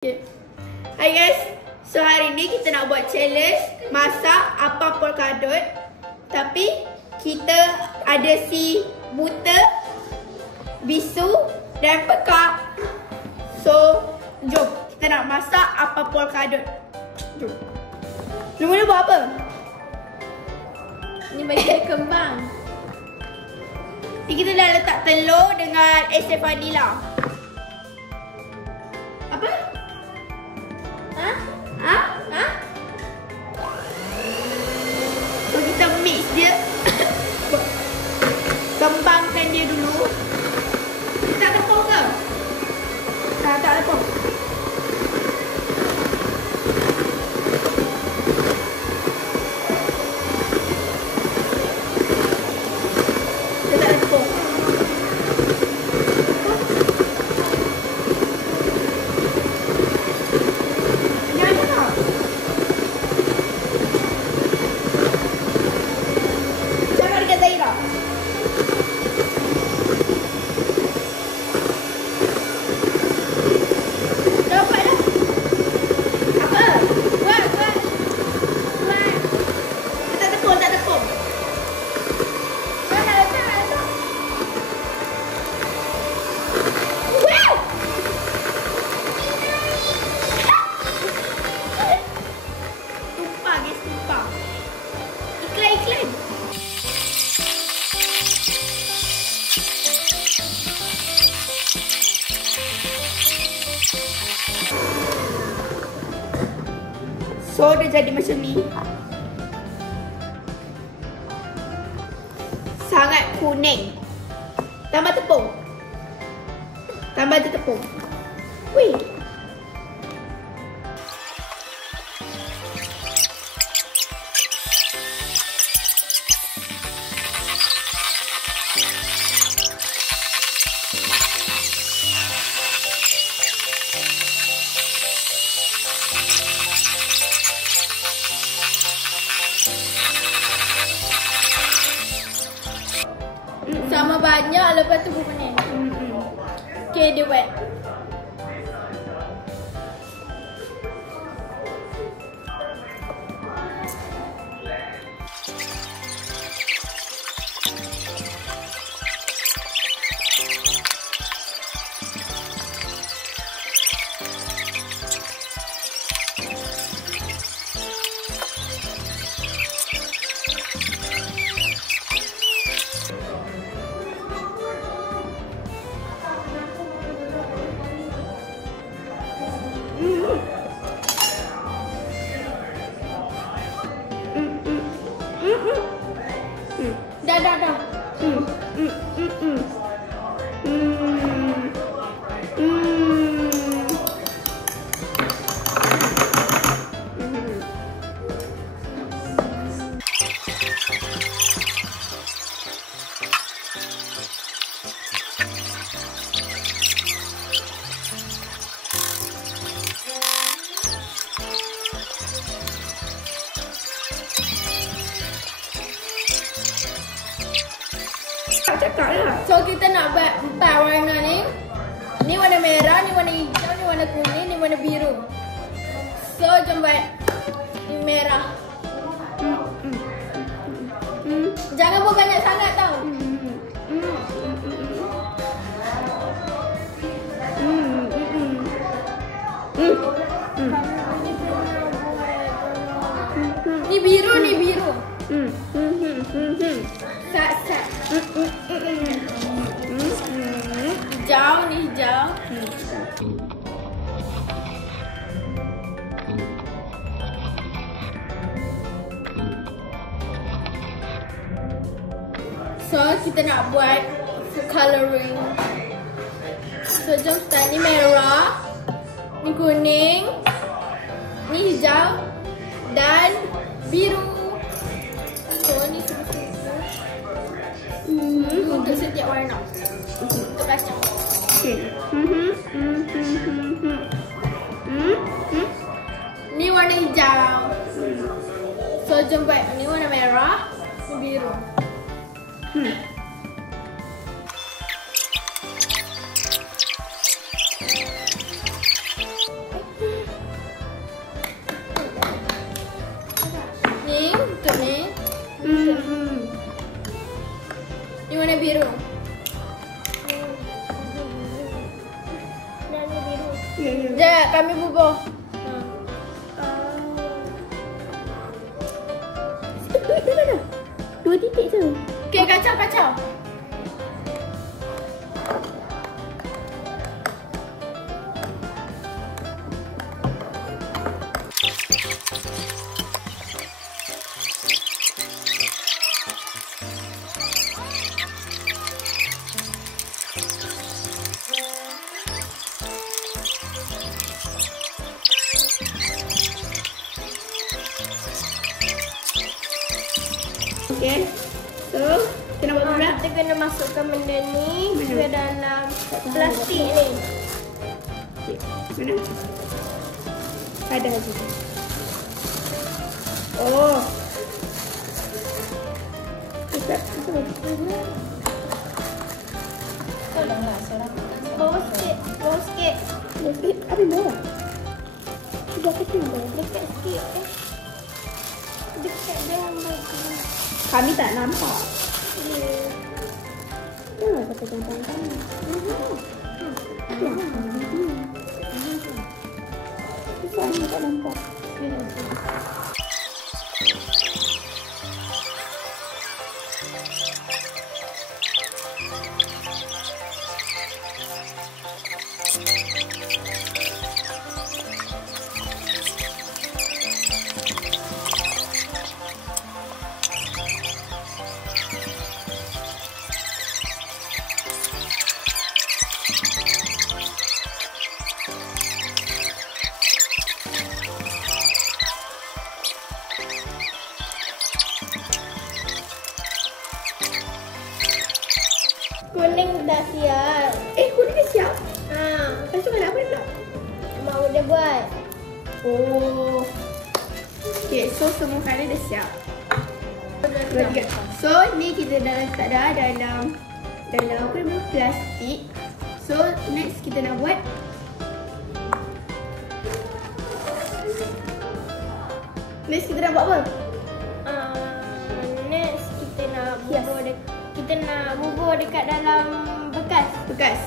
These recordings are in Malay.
Okay. Hai guys, so hari ni kita nak buat challenge masak apam polkadot. Tapi kita ada si buta, bisu dan pekak. So jom kita nak masak apam polkadot. Jom. Mula-mula buat apa? Ni bagi kembang. Ni kita dah letak telur dengan esens vanila. Apa? So kita mix dia. Kembangkan dia dulu. Kita tak tepung ke? Tak tepung. Kita tak tepung. So dia jadi macam ni. Sangat kuning. Tambah tepung. Tambah je tepung. Wih. Sama banyak, lepas tu kuning. Okay, dia wet. Dah. Cakap lah. So kita nak buat 4 warna ni. Ni warna merah, ni warna hijau, ni warna kuning, ni warna biru. So jom buat ni merah. Jangan buat banyak sangat tau. Ni biru, ni biru. Sat. Hijau, ni hijau. So kita nak buat food coloring. So jom start. Ni merah, ni kuning, ni hijau dan biru. So ni untuk setiap warna. Untuk kacang. Okay. Ni warna hijau. So jom buat ni warna merah, ni biru. biru. Ya, ya. Sekejap, kami bubuh. Dua titik tu. Okay, kacau. Okay. So, kita nak buat pula. Kita kena masukkan benda ni ke dalam plastik ni. Okay. Mana? Ada lagi. Oh. Cepat. Tolonglah seorang. Bawa sikit. Okey, ada bawah. Sudah kecil dah. Dekat sikit. Dekat dalam baju. Kami tak nampak. Jangan kata jangan kami. Kami tak nampak. Kuning dah siap. Kuning dah siap? Ha. Lepas tu nak apa pula? Mak udah buat. Oh. Okay, so semua kali dah siap. Dua, tiga. So, ni kita dah letak dah dalam apa nama? Plastik. So, next kita nak buat apa? Next kita nak bubur dekat dalam bekas.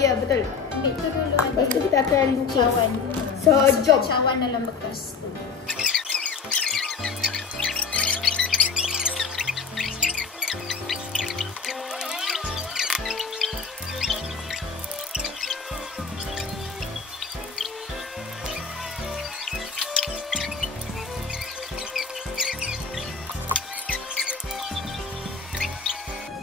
Ya, betul. Itu dulu Lepas tu kita akan luncur. cawan. So, jom. Cawan dalam bekas tu.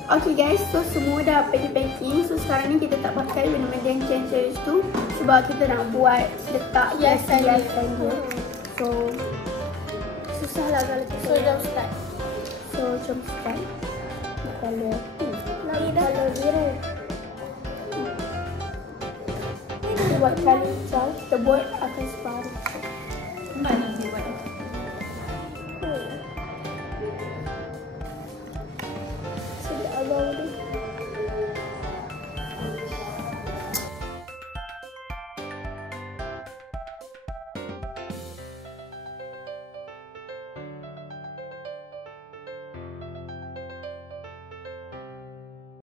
Okay guys, so semua dah packing. So sekarang ni kita tak pakai benda-benda yang challenge tu sebab kita nak buat letak hiasan dia. So susah lah kalau kita. So jom start. So jom start. Kalau Kalau biru. kita buat kali hijau, kita buat akan